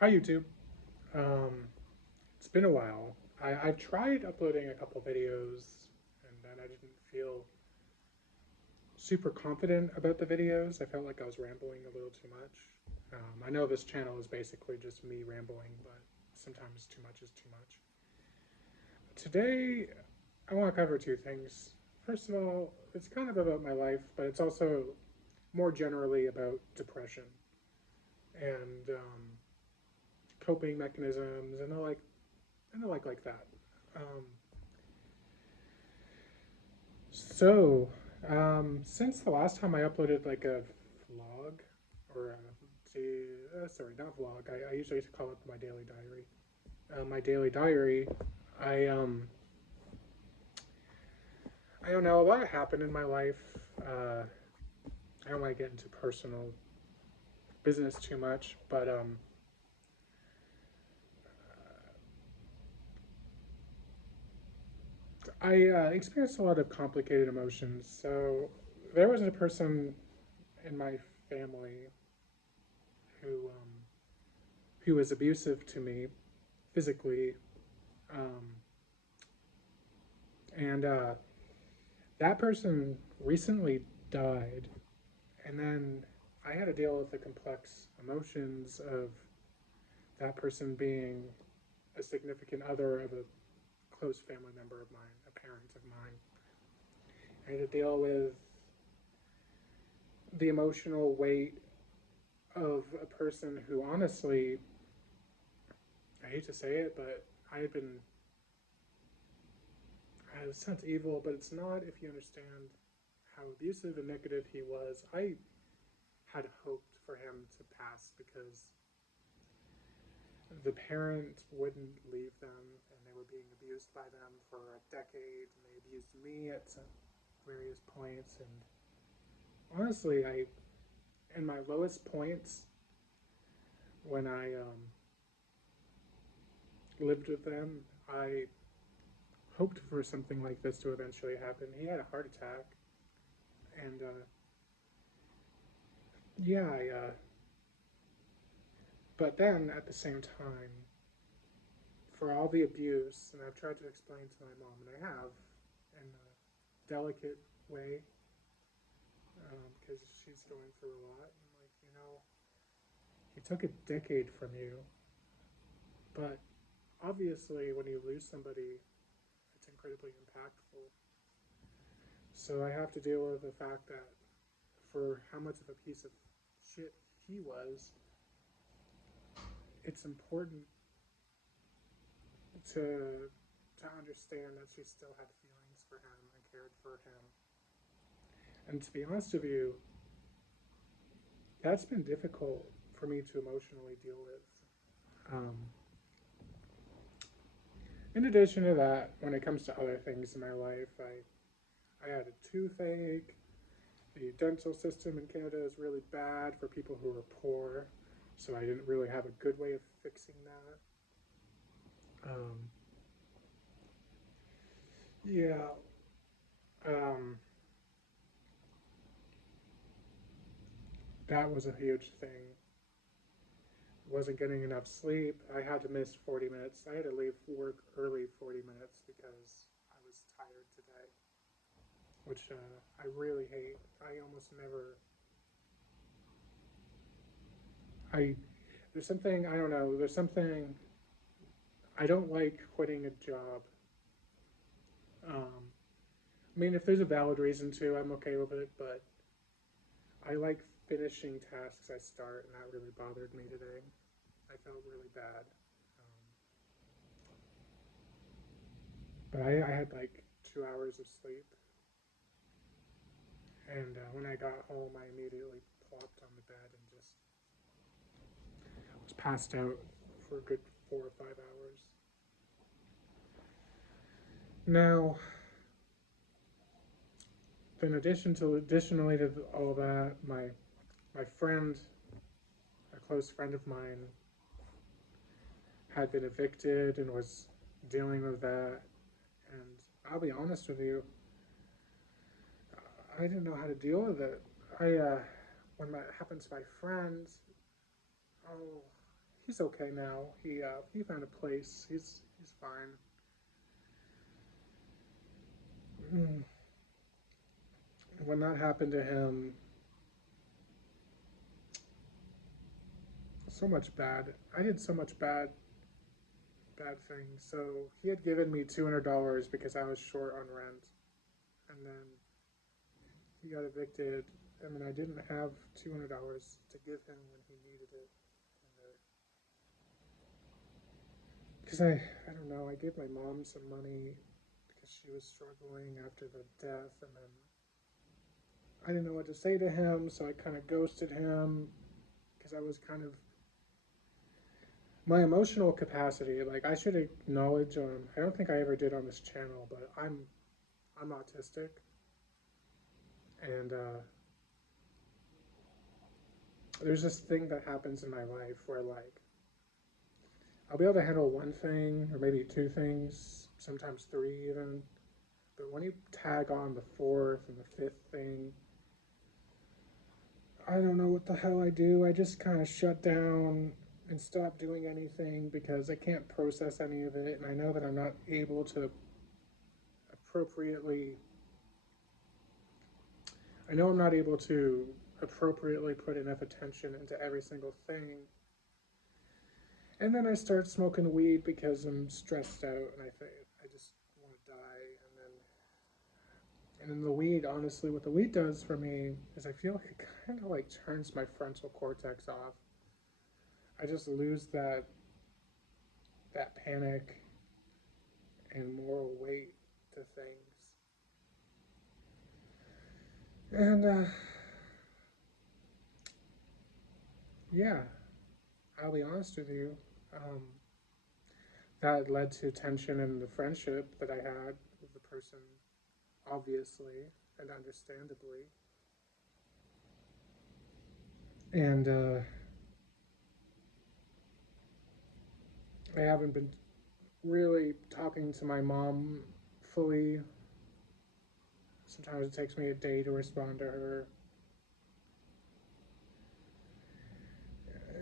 Hi YouTube. Um, it's been a while. I've tried uploading a couple videos and then I didn't feel super confident about the videos. I felt like I was rambling a little too much. I know this channel is basically just me rambling, but sometimes too much is too much. Today, I want to cover two things. First of all, it's kind of about my life, but it's also more generally about depression and coping mechanisms and the like that. Um, So, since the last time I uploaded like a vlog, or sorry, not vlog. I usually call it my daily diary. My daily diary. I I don't know. A lot happened in my life. Uh, I don't want to get into personal business too much, but I experienced a lot of complicated emotions. So there was a person in my family who um, who was abusive to me physically. Um, and that person recently died, and then I had to deal with the complex emotions of that person being a significant other of a close family member of mine, a parent of mine. I had to deal with the emotional weight of a person who, honestly, I hate to say it, but I had been. It sounds evil, but it's not if you understand how abusive and negative he was. I had hoped for him to pass because the parent wouldn't leave them and they were being abused by them for a decade and they abused me at some various points. And honestly, I in my lowest points when I lived with them, I hoped for something like this to eventually happen. He had a heart attack, and yeah, but then at the same time, for all the abuse, and I've tried to explain to my mom, and I have in a delicate way, because she's going through a lot. And like, he took a decade from you, but obviously, when you lose somebody, it's incredibly impactful. So I have to deal with the fact that for how much of a piece of shit he was, it's important to understand that she still had feelings for him and cared for him. And to be honest with you, that's been difficult for me to emotionally deal with. In addition to that, when it comes to other things in my life, I had a toothache. The dental system in Canada is really bad for people who are poor, so I didn't really have a good way of fixing that. Yeah, um, that was a huge thing. Wasn't getting enough sleep. I had to miss 40 minutes. I had to leave work early 40 minutes because I was tired today, which I really hate. I almost never. I there's something I don't know. There's something I don't like quitting a job. I mean, if there's a valid reason to, I'm okay with it. But I like finishing tasks I start, and that really bothered me today. I felt really bad. But I had like 2 hours of sleep, and when I got home, I immediately plopped on the bed and just was passed out for a good 4 or 5 hours. Now, additionally to all that, my friend, a close friend of mine, had been evicted and was dealing with that. And I'll be honest with you, I didn't know how to deal with it. I when that happened to my friend, oh, he's okay now. He found a place. He's fine. Mm. When that happened to him, so much bad. I did so much bad things. So he had given me $200 because I was short on rent, and then he got evicted, and then I didn't have $200 to give him when he needed it. Because I don't know, I gave my mom some money because she was struggling after the death, and then I didn't know what to say to him, so I kind of ghosted him because I was kind of my emotional capacity. Like I should acknowledge. I don't think I ever did on this channel, but I'm autistic, and there's this thing that happens in my life where like I'll be able to handle one thing or maybe two things, sometimes three even. But when you tag on the fourth and the fifth thing, I don't know what the hell I do. I just kind of shut down and stop doing anything because I can't process any of it. And I know that I'm not able to appropriately, I know I'm not able to appropriately put enough attention into every single thing. And then I start smoking weed because I'm stressed out and I think I just want to die. And then the weed, honestly, what the weed does for me is I feel like it kind of like turns my frontal cortex off. I just lose that panic and moral weight to things. And yeah, I'll be honest with you. Um, that led to tension in the friendship that I had with the person, obviously and understandably. And I haven't been really talking to my mom fully. Sometimes it takes me a day to respond to her.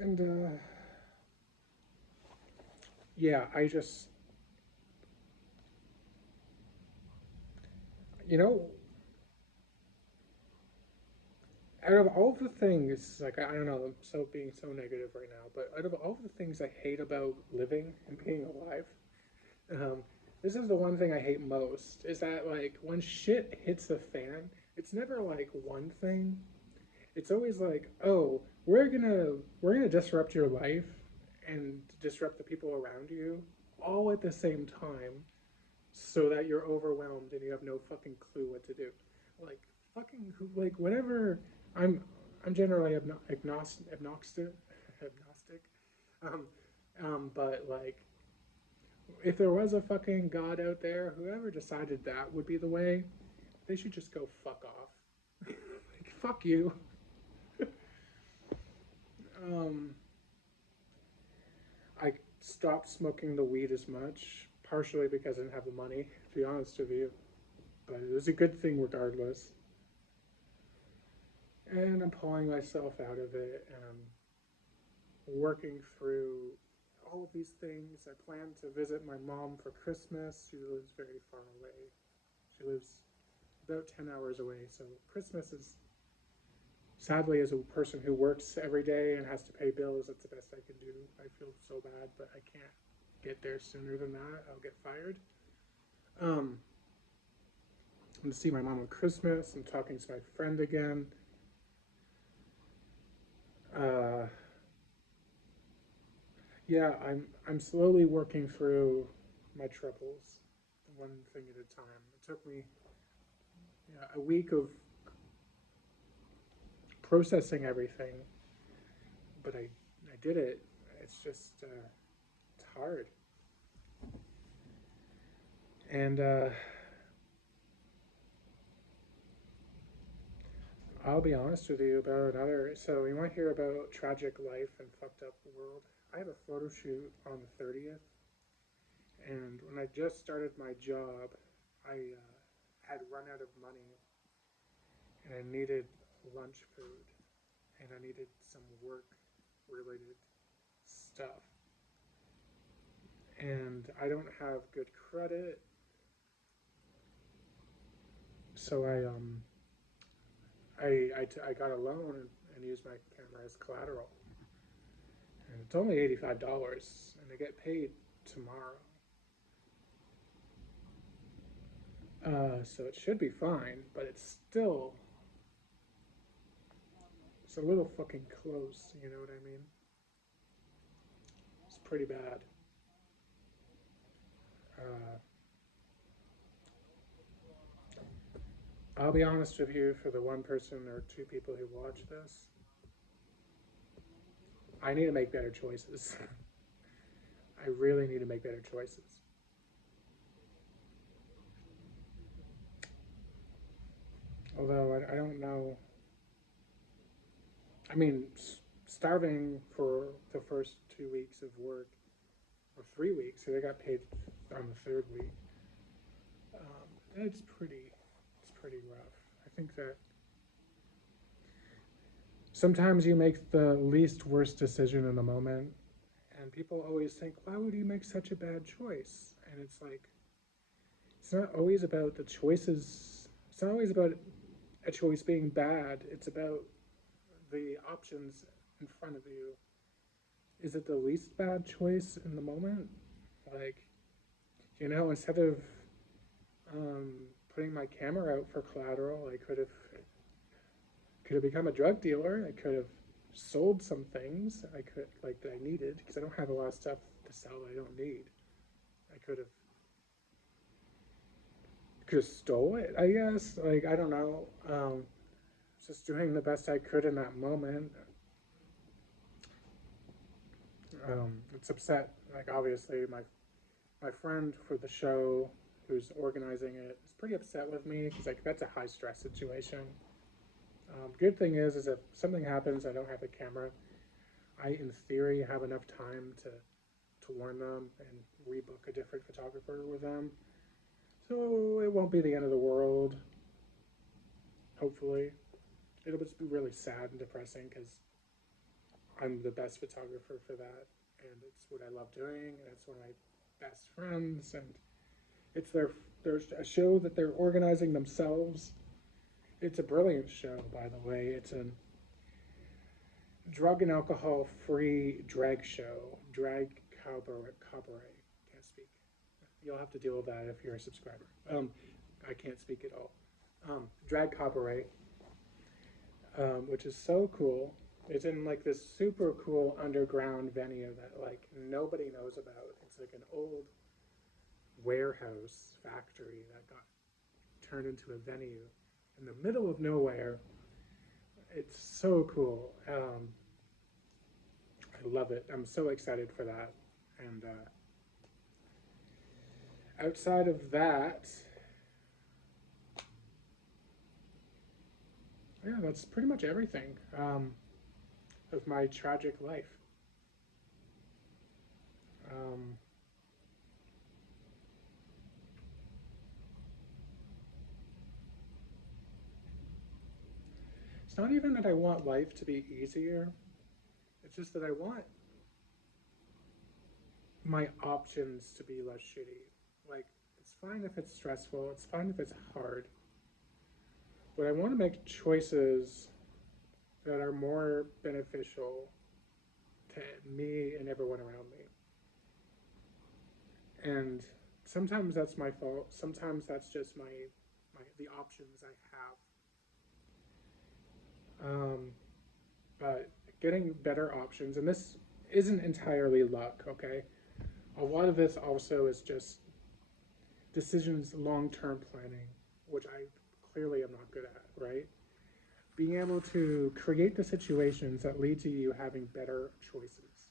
And yeah, I just, you know, out of all the things, like I don't know, I'm so being so negative right now, but out of all the things I hate about living and being alive, um, this is the one thing I hate most. Is that like when shit hits the fan, it's never like one thing. It's always like, oh, we're gonna disrupt your life and disrupt the people around you all at the same time, so that you're overwhelmed and you have no fucking clue what to do. Like fucking like whenever I'm I'm generally agnostic, um, but like if there was a fucking god out there, whoever decided that would be the way, they should just go fuck off. Like fuck you. Um, I stopped smoking the weed as much, partially because I didn't have the money, to be honest with you. But it was a good thing regardless. And I'm pulling myself out of it and I'm working through all of these things. I plan to visit my mom for Christmas. She lives very far away. She lives about 10 hours away. So Christmas is, sadly, as a person who works every day and has to pay bills, that's the best I can do. I feel so bad, but I can't get there sooner than that. I'll get fired. Um, I'm going to see my mom on Christmas. I'm talking to my friend again. Uh, yeah, I'm slowly working through my troubles, one thing at a time. It took me a week of processing everything, but I did it. It's just it's hard, and I'll be honest with you about another. So you might hear about tragic life and fucked up world. I have a photo shoot on the 30th, and when I just started my job, I had run out of money and I needed lunch food and I needed some work related stuff. And I don't have good credit, so I got a loan and used my camera as collateral. And it's only $85, and I get paid tomorrow. So it should be fine, but it's a little fucking close, you know what I mean? It's pretty bad. Uh, I'll be honest with you, for the one person or two people who watch this, I need to make better choices. I really need to make better choices. Although I don't know. I mean, starving for the first 2 weeks of work, or 3 weeks, so they got paid on the third week. It's pretty rough. I think that sometimes you make the least worst decision in the moment, and people always think, why would you make such a bad choice? And it's like, it's not always about the choices. It's not always about a choice being bad. It's about the options in front of you. Is it the least bad choice in the moment? Like, instead of um, putting my camera out for collateral, I could have become a drug dealer. I could have sold some things I could like that I needed, because I don't have a lot of stuff to sell that I don't need. I could have stole it, I guess. Like, I don't know. Just doing the best I could in that moment. It's upset. Like, obviously, my friend for the show, who's organizing it, is pretty upset with me, because like that's a high stress situation. Good thing is if something happens, I don't have a camera. I, in theory, have enough time to warn them and rebook a different photographer with them. So it won't be the end of the world. Hopefully, it'll just be really sad and depressing, because I'm the best photographer for that, and it's what I love doing, and it's one of my best friends, and it's there's a show that they're organizing themselves. It's a brilliant show, by the way. It's a drug and alcohol free drag show. Drag cabaret. Can't speak. You'll have to deal with that if you're a subscriber. I can't speak at all. Drag cabaret, which is so cool. It's in like this super cool underground venue that like nobody knows about. It's like an old warehouse factory that got turned into a venue in the middle of nowhere. It's so cool. I love it. I'm so excited for that. And outside of that, yeah, that's pretty much everything of my tragic life. Um, it's not even that I want life to be easier. It's just that I want my options to be less shitty. Like, it's fine if it's stressful, it's fine if it's hard, but I want to make choices that are more beneficial to me and everyone around me. And sometimes that's my fault. Sometimes that's just my the options I have. But getting better options, and this isn't entirely luck. Okay, a lot of this also is just decisions, long-term planning, which I clearly am not good at. Right, being able to create the situations that lead to you having better choices.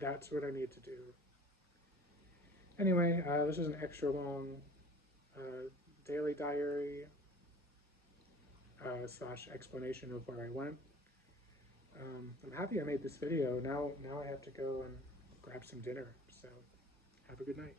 That's what I need to do. Anyway, this is an extra long uh, daily diary slash explanation of where I went. I'm happy I made this video. Now I have to go and grab some dinner. So have a good night.